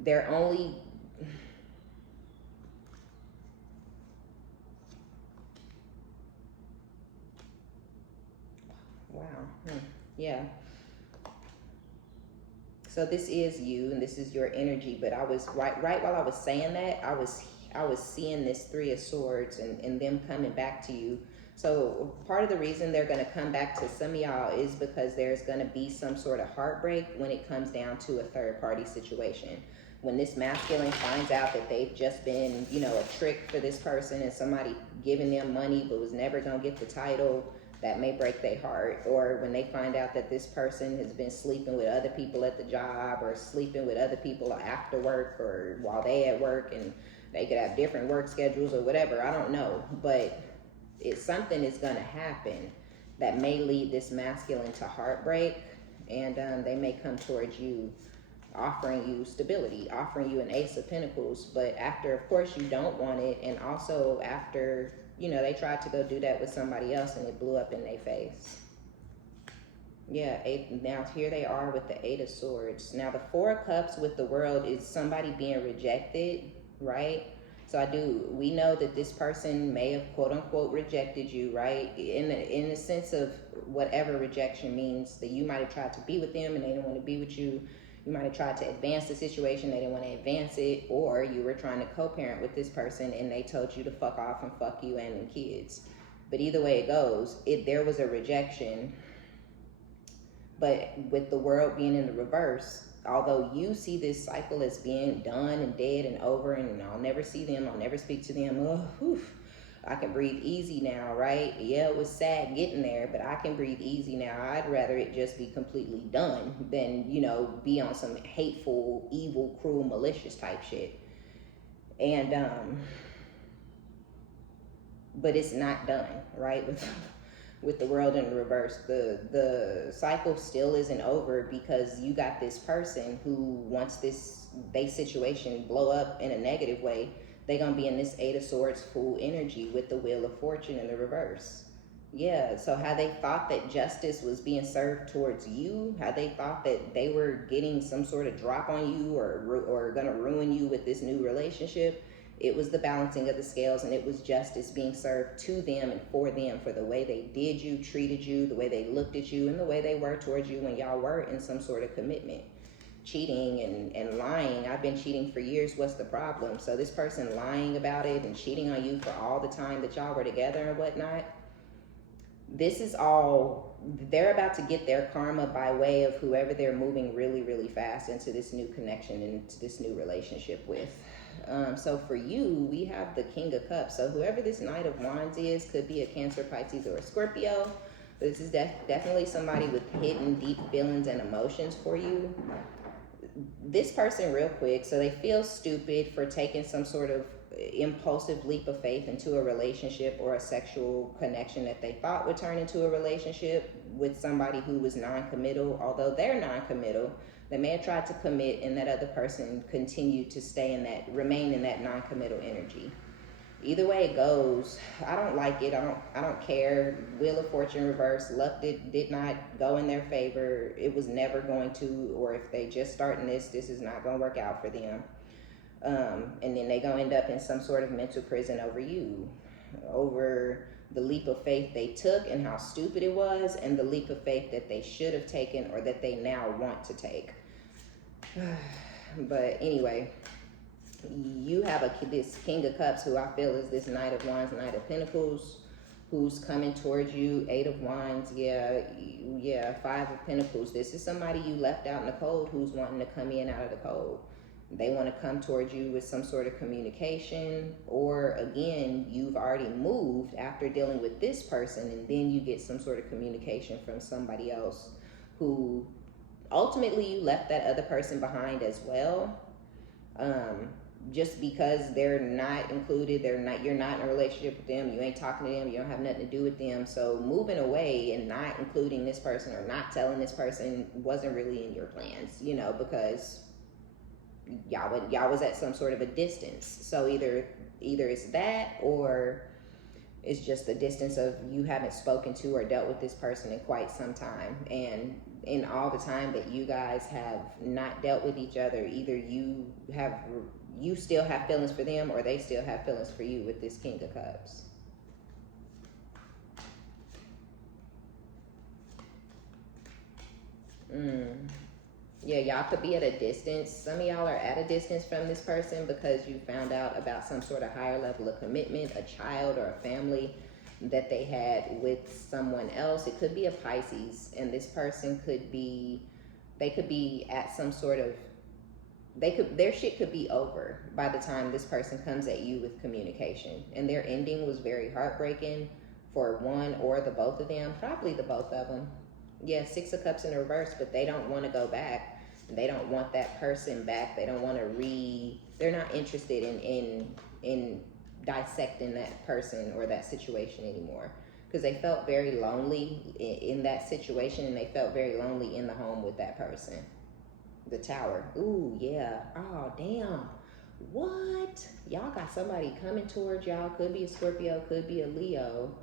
they're only, wow, yeah. So this is you and this is your energy, but I was right while I was saying that, I was seeing this Three of Swords and them coming back to you. So part of the reason they're going to come back to some of y'all is because there's going to be some sort of heartbreak when it comes down to a third party situation. When this masculine finds out that they've just been, a trick for this person and somebody giving them money but was never going to get the title, that may break their heart. Or when they find out that this person has been sleeping with other people at the job or sleeping with other people after work or while they at work, and they could have different work schedules or whatever, I don't know. But something is going to happen that may lead this masculine to heartbreak, and they may come towards you offering you stability, offering you an Ace of Pentacles, but after, of course, you don't want it, and also after, they tried to go do that with somebody else and it blew up in their face. Yeah, now here they are with the Eight of Swords. Now the Four of Cups with the World is somebody being rejected, right? So we know that this person may have quote unquote rejected you, right? In the sense of whatever rejection means, that you might have tried to be with them and they didn't want to be with you. You might have tried to advance the situation, they didn't want to advance it, or you were trying to co-parent with this person and they told you to fuck off and fuck you and the kids. But either way it goes, there was a rejection. But with the World being in the reverse, although you see this cycle as being done and dead and over, and I'll never see them, I'll never speak to them, I can breathe easy now, right? Yeah, it was sad getting there, but I can breathe easy now. I'd rather it just be completely done than, be on some hateful, evil, cruel, malicious type shit. And, but it's not done, right? With the World in reverse, the cycle still isn't over, because you got this person who wants they situation blow up in a negative way. They're going to be in this Eight of Swords full energy with the Wheel of Fortune in the reverse. Yeah, so how they thought that justice was being served towards you, how they thought that they were getting some sort of drop on you or going to ruin you with this new relationship, it was the balancing of the scales, and it was justice being served to them and for them, for the way they did you, treated you, the way they looked at you, and the way they were towards you when y'all were in some sort of commitment. Cheating and lying. I've been cheating for years. What's the problem? So this person lying about it and cheating on you for all the time that y'all were together and whatnot, this is all, they're about to get their karma by way of whoever they're moving really, really fast into this new connection, into this new relationship with. So for you, we have the King of Cups. So whoever this Knight of Wands is could be a Cancer, Pisces, or a Scorpio. This is definitely somebody with hidden deep feelings and emotions for you. This person, real quick, so they feel stupid for taking some sort of impulsive leap of faith into a relationship or a sexual connection that they thought would turn into a relationship with somebody who was non-committal. Although they're non-committal, They may have tried to commit, and that other person continued to remain in that non-committal energy. Either way it goes, I don't like it. I don't care. Wheel of Fortune reverse. Luck did not go in their favor. It was never going to. Or if they just starting this is not going to work out for them. And then they gonna end up in some sort of mental prison over you, over the leap of faith they took and how stupid it was, and the leap of faith that they should have taken or that they now want to take. But anyway, you have this King of Cups, who I feel is this Knight of Wands, Knight of Pentacles, who's coming towards you. 8 of Wands, yeah, 5 of Pentacles. This is somebody you left out in the cold who's wanting to come in out of the cold. They want to come towards you with some sort of communication, or again, you've already moved after dealing with this person, and then you get some sort of communication from somebody else who ultimately you left that other person behind as well. Just because they're not included, you're not in a relationship with them, you ain't talking to them, you don't have nothing to do with them. So moving away and not including this person or not telling this person wasn't really in your plans, because y'all was at some sort of a distance. So either it's that, or it's just the distance of you haven't spoken to or dealt with this person in quite some time. And in all the time that you guys have not dealt with each other, either you still have feelings for them, or they still have feelings for you with this King of Cups. Yeah, y'all could be at a distance. Some of y'all are at a distance from this person because you found out about some sort of higher level of commitment, a child or a family that they had with someone else. It could be a Pisces, and this person could be at some sort of, their shit could be over by the time this person comes at you with communication. And their ending was very heartbreaking for one or the both of them, probably the both of them. Yeah, 6 of Cups in reverse, but they don't want to go back. They don't want that person back. They don't want to they're not interested in dissecting that person or that situation anymore, because they felt very lonely in that situation, and they felt very lonely in the home with that person. The Tower. Ooh, yeah. Oh, damn. What? Y'all got somebody coming towards y'all. Could be a Scorpio, could be a Leo,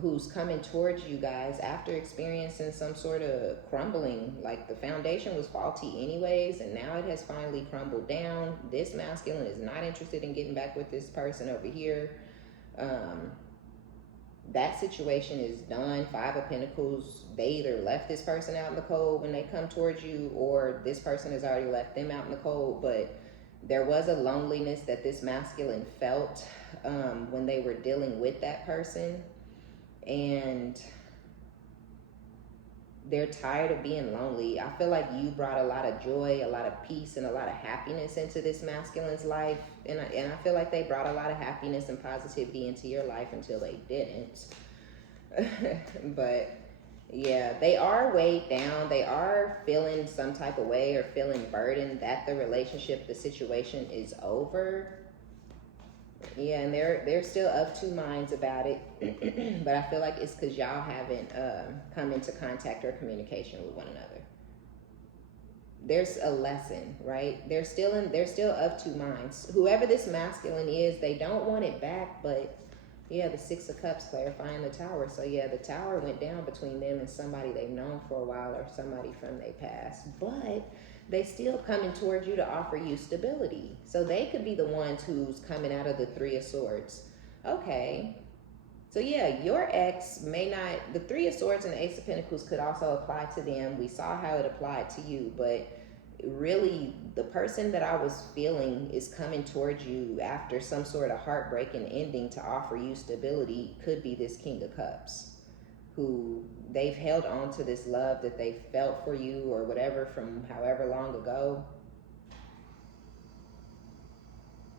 who's coming towards you guys after experiencing some sort of crumbling. Like the foundation was faulty anyways, and now it has finally crumbled down. This masculine is not interested in getting back with this person over here. That situation is done. 5 of Pentacles, they either left this person out in the cold when they come towards you, or this person has already left them out in the cold. But there was a loneliness that this masculine felt when they were dealing with that person. And they're tired of being lonely. I feel like you brought a lot of joy, a lot of peace, and a lot of happiness into this masculine's life. And I feel like they brought a lot of happiness and positivity into your life until they didn't. But yeah, they are weighed down. They are feeling some type of way or feeling burdened that the relationship, the situation is over. Yeah, and they're still of two minds about it. But I feel like it's because y'all haven't come into contact or communication with one another. There's a lesson, right? They're still of two minds. Whoever this masculine is, they don't want it back. But yeah, the 6 of Cups clarifying the Tower. So yeah, the Tower went down between them and somebody they've known for a while, or somebody from their past. But they still coming towards you to offer you stability. So they could be the ones who's coming out of the 3 of Swords. Okay. So yeah, your ex may not, the 3 of Swords and the Ace of Pentacles could also apply to them. We saw how it applied to you, but really the person that I was feeling is coming towards you after some sort of heartbreaking ending to offer you stability could be this King of Cups, who they've held on to this love that they felt for you or whatever from however long ago.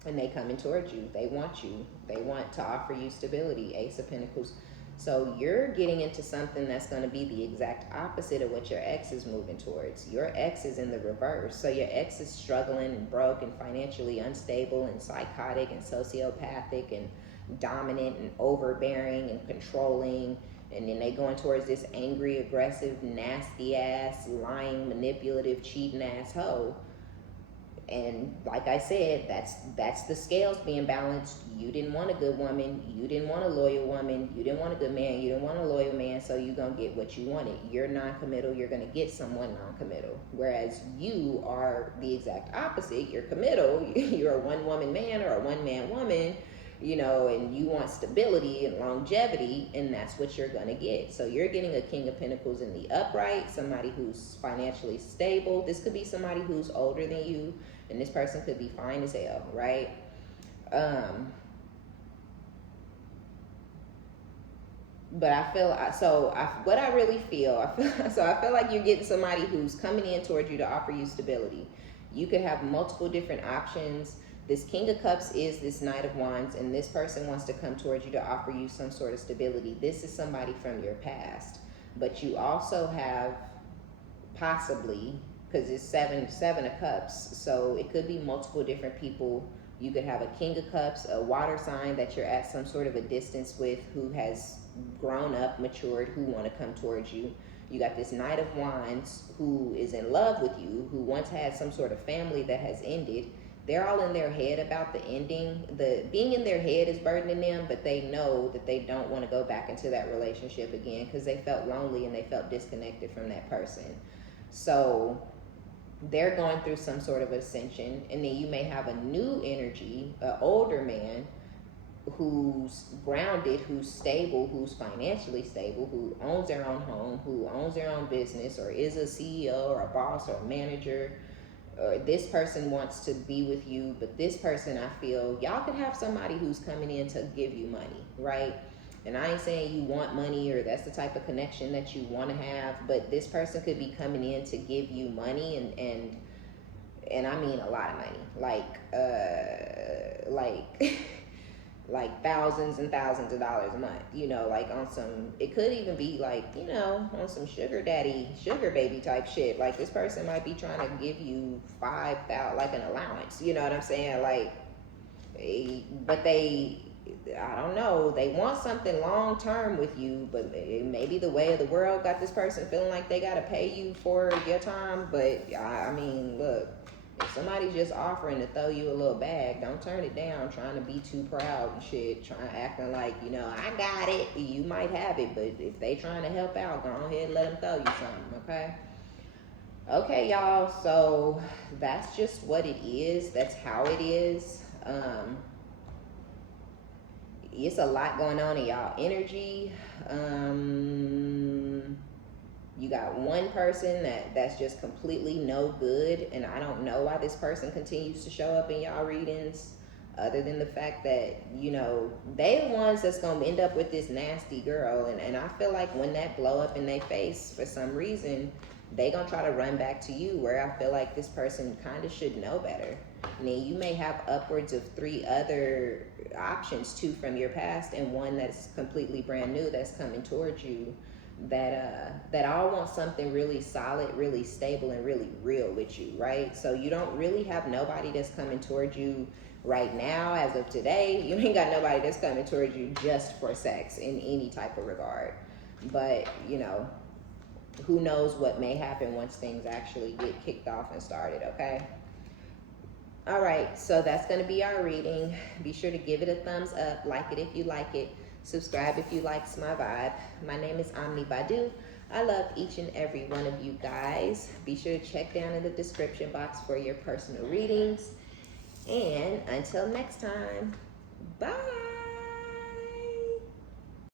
And they coming towards you. They want you. They want to offer you stability. Ace of Pentacles. So you're getting into something that's going to be the exact opposite of what your ex is moving towards. Your ex is in the reverse. So your ex is struggling and broke and financially unstable and psychotic and sociopathic and dominant and overbearing and controlling. And then they going towards this angry, aggressive, nasty ass, lying, manipulative, cheating ass hoe. And like I said, that's the scales being balanced. You didn't want a good woman. You didn't want a loyal woman. You didn't want a good man. You didn't want a loyal man. So you're going to get what you wanted. You're non-committal. You're going to get someone non-committal. Whereas you are the exact opposite. You're committal. You're a one-woman man or a one-man woman, you know, and you want stability and longevity, and that's what you're going to get. So you're getting a King of Pentacles in the upright, somebody who's financially stable. This could be somebody who's older than you, and this person could be fine as hell, right? But I feel, what I really feel, I feel like you're getting somebody who's coming in towards you to offer you stability. You could have multiple different options. This King of Cups is this Knight of Wands, and this person wants to come towards you to offer you some sort of stability. This is somebody from your past. But you also have possibly, because it's seven of cups, so it could be multiple different people. You could have a King of Cups, a water sign that you're at some sort of a distance with, who has grown up, matured, who want to come towards you. You got this Knight of Wands who is in love with you, who once had some sort of family that has ended. They're all in their head about the ending. The being in their head is burdening them, but they know that they don't want to go back into that relationship again because they felt lonely and they felt disconnected from that person. So they're going through some sort of ascension. And then you may have a new energy, an older man who's grounded, who's stable, who's financially stable, who owns their own home, who owns their own business, or is a CEO or a boss or a manager. Or this person wants to be with you, but this person, I feel, y'all could have somebody who's coming in to give you money, right? And I ain't saying you want money or that's the type of connection that you want to have, but this person could be coming in to give you money, and I mean a lot of money, like thousands and thousands of dollars a month, you know, like on some, it could even be like, you know, on some sugar daddy, sugar baby type shit. Like this person might be trying to give you 5,000, like an allowance, you know what I'm saying? Like, but I don't know, they want something long term with you, but maybe the way of the world got this person feeling like they got to pay you for your time. But I mean, look, if somebody's just offering to throw you a little bag, don't turn it down trying to be too proud and shit, acting like, you know, I got it. You might have it, but if they trying to help out, go ahead and let them throw you something, okay? Okay, y'all, so that's just what it is. That's how it is. It's a lot going on in y'all energy. You got one person that's just completely no good, and I don't know why this person continues to show up in y'all readings, other than the fact that, you know, they the ones that's gonna end up with this nasty girl, and I feel like when that blow up in their face for some reason, they gonna try to run back to you, where I feel like this person kind of should know better. I mean, you may have upwards of 3 other options, 2 from your past and 1 that's completely brand new that's coming towards you, that all want something really solid, really stable, and really real with you, right? So you don't really have nobody that's coming towards you right now as of today. You ain't got nobody that's coming towards you just for sex in any type of regard. But, you know, who knows what may happen once things actually get kicked off and started, okay? All right, so that's going to be our reading. Be sure to give it a thumbs up, like it if you like it, subscribe if you likes my vibe. My name is OmniBadu. I love each and every one of you guys. Be sure to check down in the description box for your personal readings. And until next time, bye.